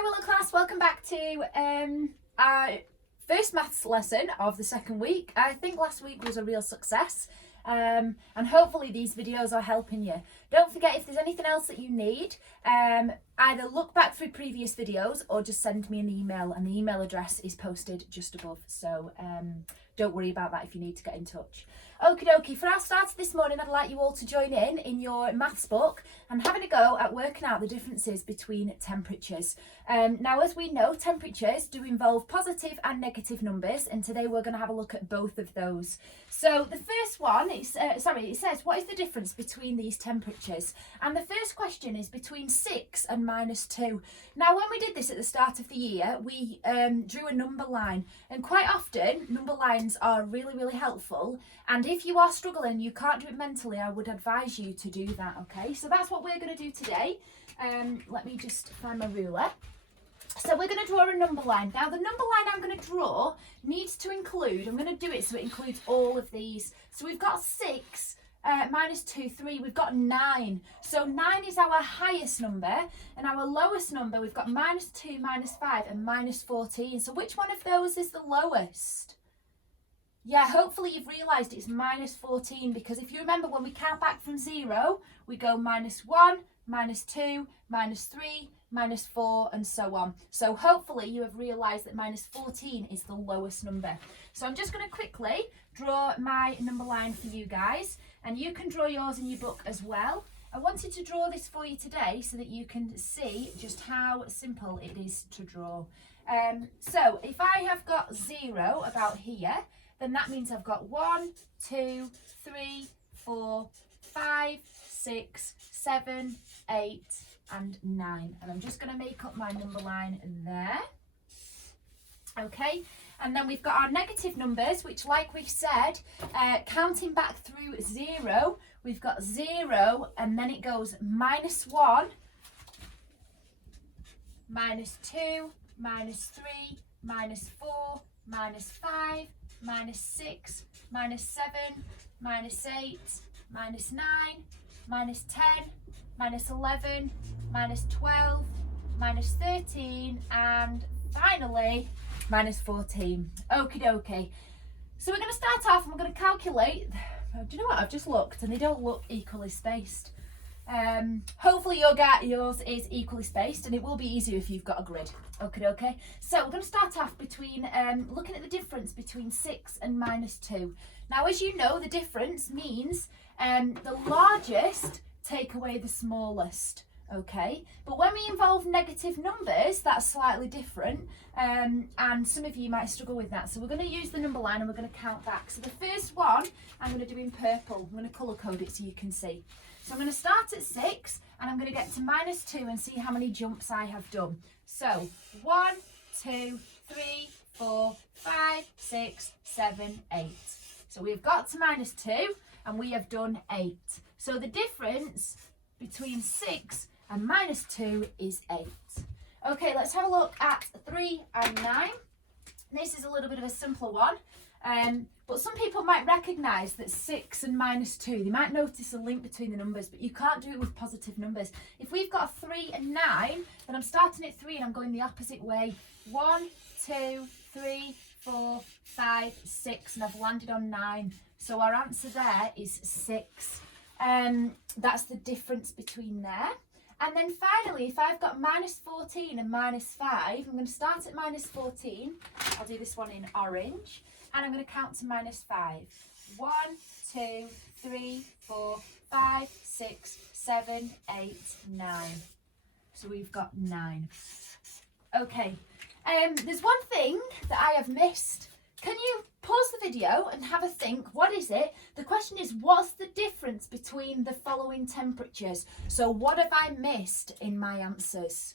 Hi Willow class, welcome back to our first maths lesson of the second week. I think last week was a real success and hopefully these videos are helping you. Don't forget, if there's anything else that you need, either look back through previous videos or just send me an email, and the email address is posted just above, so don't worry about that if you need to get in touch. Okie dokie, for our start this morning, I'd like you all to join in your maths book and having a go at working out the differences between temperatures. Now, as we know, temperatures do involve positive and negative numbers, and today we're going to have a look at both of those. So the first one, it says, what is the difference between these temperatures? And the first question is between 6 and -2. Now, when we did this at the start of the year, we drew a number line, and quite often number lines are really, really helpful. And if you are struggling, you can't do it mentally, I would advise you to do that, okay? So that's what we're going to do today. Let me just find my ruler. So we're going to draw a number line. Now, the number line I'm going to draw needs to include, I'm going to do it so it includes all of these. So we've got 6, -2, 3, we've got 9. So 9 is our highest number, and our lowest number, we've got -2, -5, and -14. So which one of those is the lowest? Yeah, hopefully you've realised it's -14, because if you remember, when we count back from 0, we go -1, -2, -3, -4, and so on. So hopefully you have realised that -14 is the lowest number. So I'm just going to quickly draw my number line for you guys, and you can draw yours in your book as well. I wanted to draw this for you today so that you can see just how simple it is to draw. So if I have got 0 about here, then that means I've got 1, 2, 3, 4, 5, 6, 7, 8, and 9. And I'm just going to make up my number line there. Okay, and then we've got our negative numbers, which, like we said, counting back through 0, we've got 0, and then it goes -1, -2, -3, -4, -5, -6, -7, -8, -9, -10, -11, -12, -13, and finally -14. Okie dokie. So we're going to start off and we're going to calculate. Do you know what? I've just looked and they don't look equally spaced. Hopefully yours is equally spaced, and it will be easier if you've got a grid. Okay. So we're going to start off between looking at the difference between 6 and -2. Now, as you know, the difference means the largest take away the smallest. Okay, but when we involve negative numbers, that's slightly different, and some of you might struggle with that. So we're going to use the number line and we're going to count back. So the first one I'm going to do in purple. I'm going to colour code it so you can see. So I'm going to start at 6 and I'm going to get to -2 and see how many jumps I have done. So 1, 2, 3, 4, 5, 6, 7, 8. So we've got to -2 and we have done 8. So the difference between 6 and -2 is 8. Okay, let's have a look at 3 and 9. This is a little bit of a simpler one, but some people might recognise that 6 and -2, they might notice a link between the numbers, but you can't do it with positive numbers. If we've got 3 and 9, then I'm starting at 3 and I'm going the opposite way. 1, 2, 3, 4, 5, 6, and I've landed on 9. So our answer there is 6. That's the difference between there. And then finally, if I've got -14 and -5, I'm going to start at -14. I'll do this one in orange. And I'm going to count to -5. 1, 2, 3, 4, 5, 6, 7, 8, 9. So we've got 9. Okay. There's one thing that I have missed. Can you pause the video and have a think? What is it? The question is, what's the difference between the following temperatures? So what have I missed in my answers?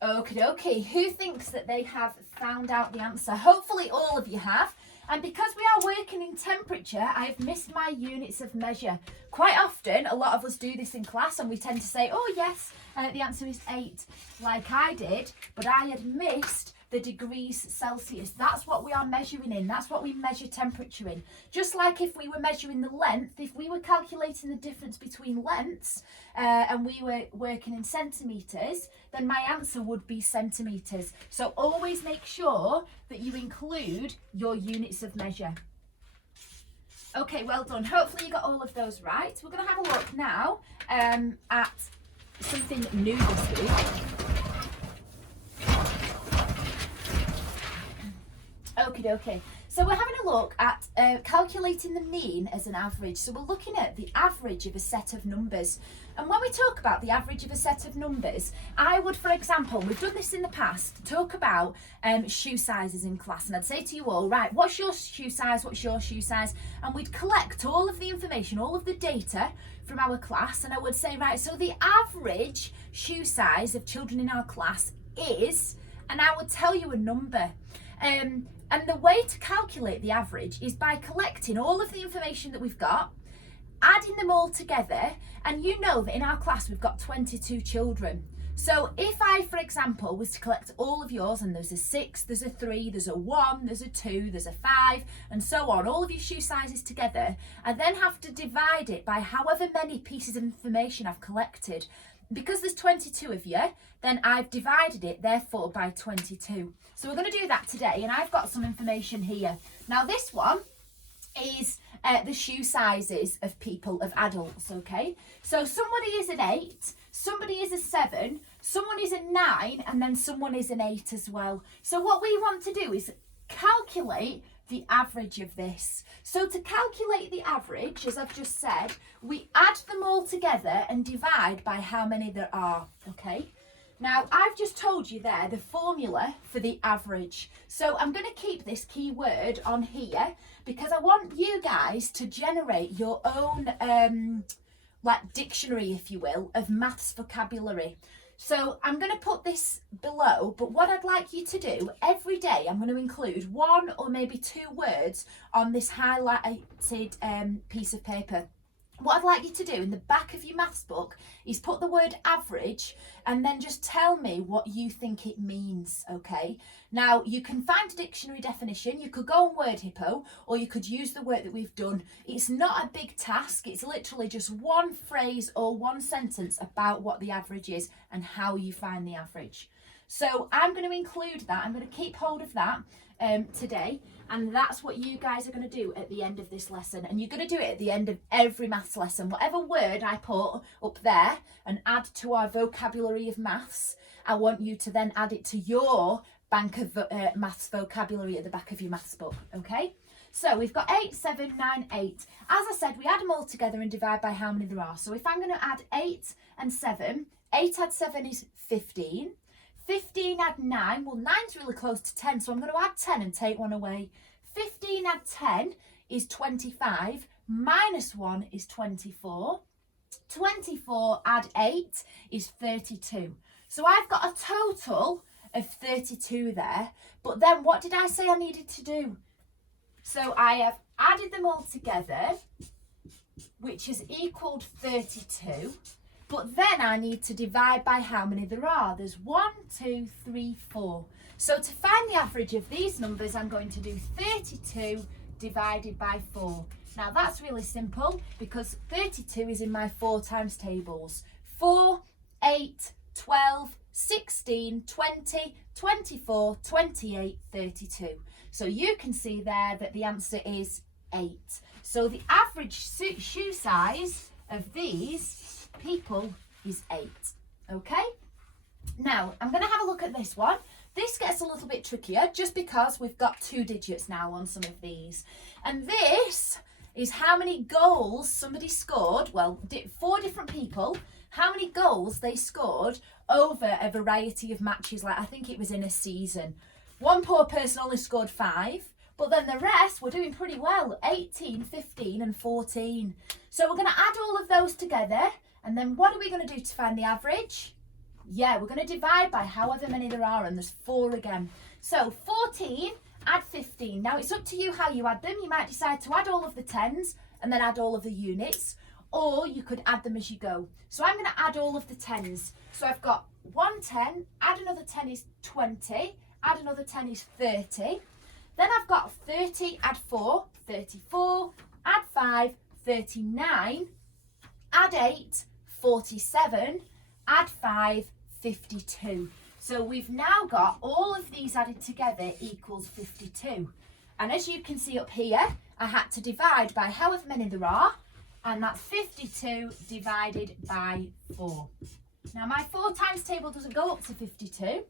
Okie dokie. Who thinks that they have found out the answer? Hopefully all of you have. And because we are working in temperature, I've missed my units of measure. Quite often, a lot of us do this in class and we tend to say, oh yes, the answer is 8, like I did, but I had missed the degrees Celsius. That's what we are measuring in. That's what we measure temperature in. Just like if we were measuring the length, if we were calculating the difference between lengths and we were working in centimetres, then my answer would be centimetres. So always make sure that you include your units of measure. Okay, well done. Hopefully you got all of those right. We're going to have a look now at something new this week. Okie dokie. So we're having a look at calculating the mean as an average. So we're looking at the average of a set of numbers. And when we talk about the average of a set of numbers, I would, for example, we've done this in the past, talk about shoe sizes in class. And I'd say to you all, right, what's your shoe size? What's your shoe size? And we'd collect all of the information, all of the data from our class. And I would say, right, so the average shoe size of children in our class is, and I would tell you a number. And the way to calculate the average is by collecting all of the information that we've got, adding them all together, and you know that in our class we've got 22 children. So if I, for example, was to collect all of yours, and there's a 6, there's a 3, there's a 1, there's a 2, there's a 5, and so on, all of your shoe sizes together, I then have to divide it by however many pieces of information I've collected. Because there's 22 of you, then I've divided it, therefore, by 22. So we're going to do that today, and I've got some information here. Now, this one is the shoe sizes of people, of adults, okay? So somebody is an 8, somebody is a 7, someone is a 9, and then someone is an 8 as well. So what we want to do is calculate the average of this. So to calculate the average, as I've just said, we add them all together and divide by how many there are, okay? Now, I've just told you there the formula for the average. So I'm going to keep this keyword on here because I want you guys to generate your own like dictionary, if you will, of maths vocabulary. So I'm going to put this below, but what I'd like you to do every day, I'm going to include 1 or maybe 2 words on this highlighted piece of paper. What I'd like you to do in the back of your maths book is put the word average and then just tell me what you think it means, okay? Now, you can find a dictionary definition, you could go on Word Hippo, or you could use the work that we've done. It's not a big task, it's literally just one phrase or one sentence about what the average is and how you find the average. So I'm going to include that, I'm going to keep hold of that today, and that's what you guys are going to do at the end of this lesson. And you're going to do it at the end of every maths lesson. Whatever word I put up there and add to our vocabulary of maths, I want you to then add it to your bank of maths vocabulary at the back of your maths book, okay? So we've got 8, 7, 9, 8. As I said, we add them all together and divide by how many there are. So if I'm going to add 8 and 7, 8 add 7 is 15. 15 add 9, well 9's really close to 10, so I'm going to add 10 and take 1 away. 15 add 10 is 25, minus 1 is 24. 24 add 8 is 32. So I've got a total of 32 there, but then what did I say I needed to do? So I have added them all together, which has equaled 32. But then I need to divide by how many there are. There's 1, 2, 3, 4. So to find the average of these numbers, I'm going to do 32 divided by 4. Now that's really simple because 32 is in my 4 times tables. 4, 8, 12, 16, 20, 24, 28, 32. So you can see there that the answer is 8. So the average shoe size of these people is 8, okay? Now I'm going to have a look at this one. This gets a little bit trickier just because we've got 2 digits now on some of these, and this is how many goals somebody scored, well 4 different people, how many goals they scored over a variety of matches. Like I think it was in a season. One poor person only scored 5, but then the rest were doing pretty well, 18, 15 and 14. So we're going to add all of those together. And then what are we going to do to find the average? Yeah, we're going to divide by however many there are, and there's 4 again. So 14, add 15. Now it's up to you how you add them. You might decide to add all of the 10s and then add all of the units, or you could add them as you go. So I'm going to add all of the 10s. So I've got 1 10, add another 10 is 20, add another 10 is 30. Then I've got 30, add 4, 34, add 5, 39, add 8, 47, add 5, 52. So we've now got all of these added together equals 52. And as you can see up here, I had to divide by however many there are, and that's 52 divided by 4. Now my 4 times table doesn't go up to 52.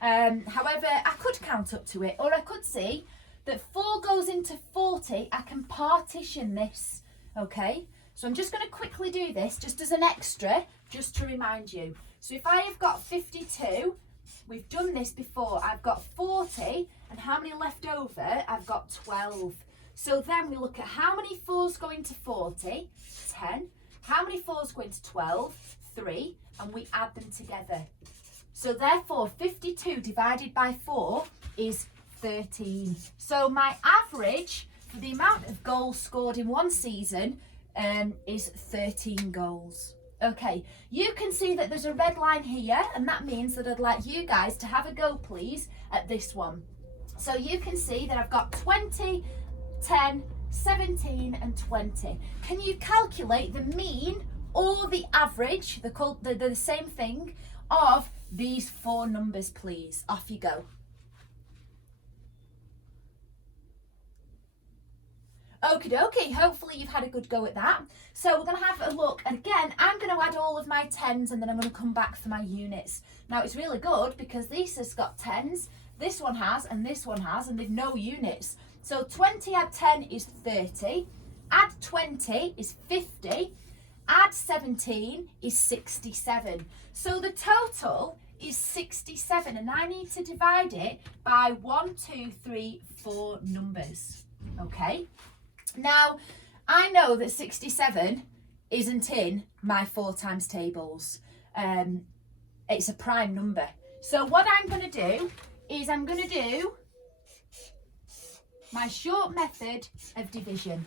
However, I could count up to it, or I could see that 4 goes into 40. I can partition this, okay? So I'm just going to quickly do this just as an extra, just to remind you. So if I have got 52, we've done this before, I've got 40, and how many left over? I've got 12. So then we look at how many 4s go into 40, 10. How many 4s go into 12, 3, and we add them together. So therefore, 52 divided by 4 is 13. So my average for the amount of goals scored in one season is 13 goals. Okay, you can see that there's a red line here, and that means that I'd like you guys to have a go, please, at this one. So you can see that I've got 20, 10, 17 and 20. Can you calculate the mean or the average, the same thing, of these 4 numbers, please? Off you go. Okie dokie, hopefully you've had a good go at that. So we're going to have a look, and again, I'm going to add all of my 10s, and then I'm going to come back for my units. Now it's really good because this has got 10s, this one has, and this one has, and they've no units. So 20 add 10 is 30, add 20 is 50, add 17 is 67. So the total is 67, and I need to divide it by 1, 2, 3, 4 numbers. Okay. Now, I know that 67 isn't in my 4 times tables. It's a prime number. So what I'm going to do is I'm going to do my short method of division.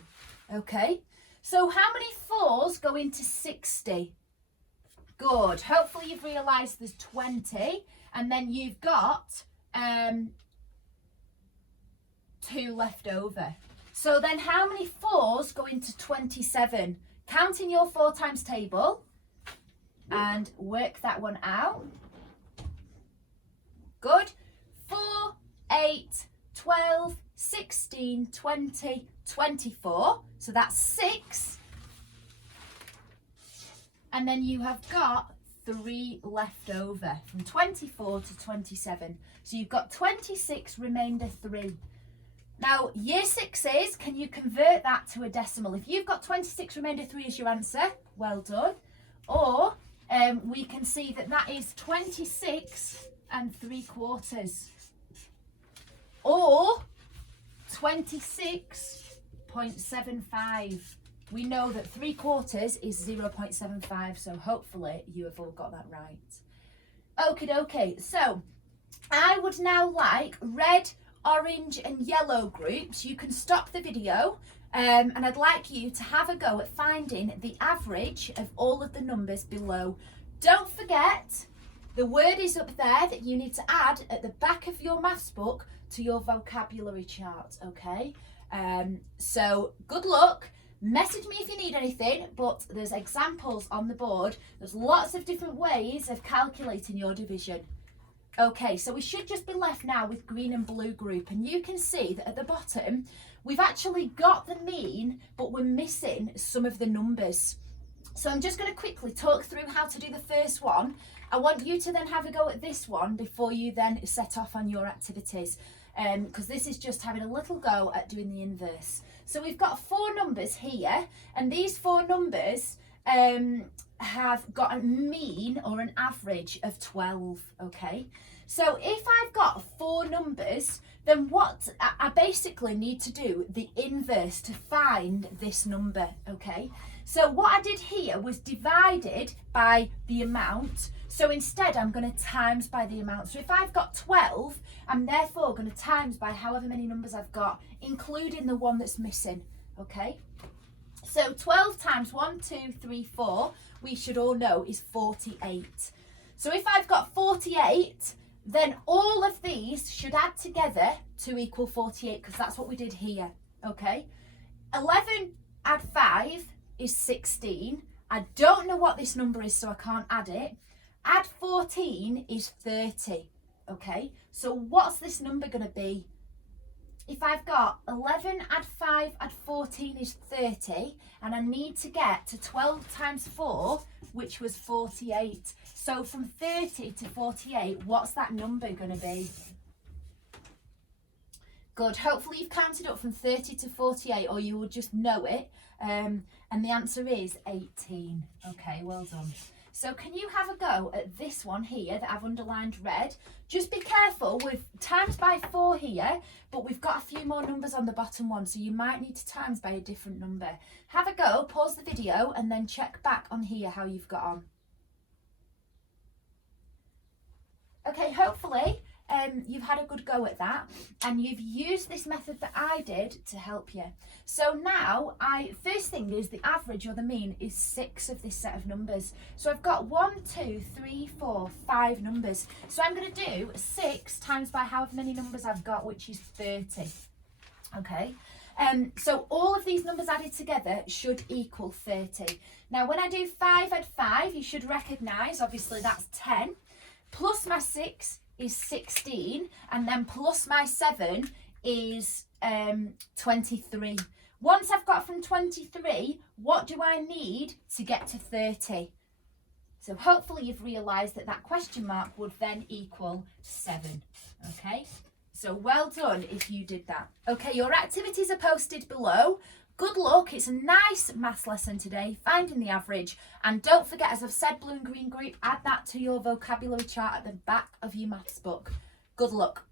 Okay. So how many 4s go into 60? Good. Hopefully you've realised there's 20, and then you've got 2 left over. So then how many 4s go into 27? Count in your 4 times table and work that one out. Good. 4, 8, 12, 16, 20, 24. So that's 6. And then you have got 3 left over from 24 to 27. So you've got 26, remainder 3. Now, year 6s, can you convert that to a decimal? If you've got 26 remainder 3 as your answer, well done. Or we can see that that is 26 3/4. Or 26.75. We know that 3/4 is 0.75, so hopefully you have all got that right. Okie dokie, so I would now like red, orange and yellow groups. You can stop the video and I'd like you to have a go at finding the average of all of the numbers below. Don't forget, the word is up there that you need to add at the back of your maths book to your vocabulary chart, okay? So good luck. Message me if you need anything, but there's examples on the board. There's lots of different ways of calculating your division. Okay, so we should just be left now with green and blue group, and you can see that at the bottom we've actually got the mean, but we're missing some of the numbers. So I'm just going to quickly talk through how to do the first one. I want you to then have a go at this one before you then set off on your activities, because this is just having a little go at doing the inverse. So we've got 4 numbers here, and these 4 numbers have got a mean or an average of 12, okay? So if I've got 4 numbers, then what I basically need to do the inverse to find this number, okay? So what I did here was divided by the amount. So instead I'm going to times by the amount. So if I've got 12, I'm therefore going to times by however many numbers I've got, including the one that's missing, okay? So 12 times 1, 2, 3, 4, we should all know is 48. So if I've got 48, then all of these should add together to equal 48, because that's what we did here, okay? 11 add 5 is 16. I don't know what this number is, so I can't add it. Add 14 is 30, okay? So what's this number going to be? If I've got 11 add 5 add 14 is 30, and I need to get to 12 times 4, which was 48. So from 30 to 48, what's that number going to be? Good. Hopefully you've counted up from 30 to 48, or you will just know it. And the answer is 18. Okay, well done. So can you have a go at this one here that I've underlined red? Just be careful with times by 4 here, but we've got a few more numbers on the bottom one, so you might need to times by a different number. Have a go, pause the video, and then check back on here how you've got on. Okay, hopefully you've had a good go at that, and you've used this method that I did to help you. So now, first thing is the average or the mean is 6 of this set of numbers. So I've got 1, 2, 3, 4, 5 numbers. So I'm going to do 6 times by however many numbers I've got, which is 30. Okay. So all of these numbers added together should equal 30. Now when I do 5 add 5, you should recognise, obviously that's 10. Plus my 6 is 16, and then plus my 7 is 23. Once I've got from 23, what do I need to get to 30? So hopefully you've realised that that question mark would then equal 7. Okay, so well done if you did that. Okay, your activities are posted below. Good luck. It's a nice maths lesson today, finding the average. And don't forget, as I've said, blue and green group, add that to your vocabulary chart at the back of your maths book. Good luck.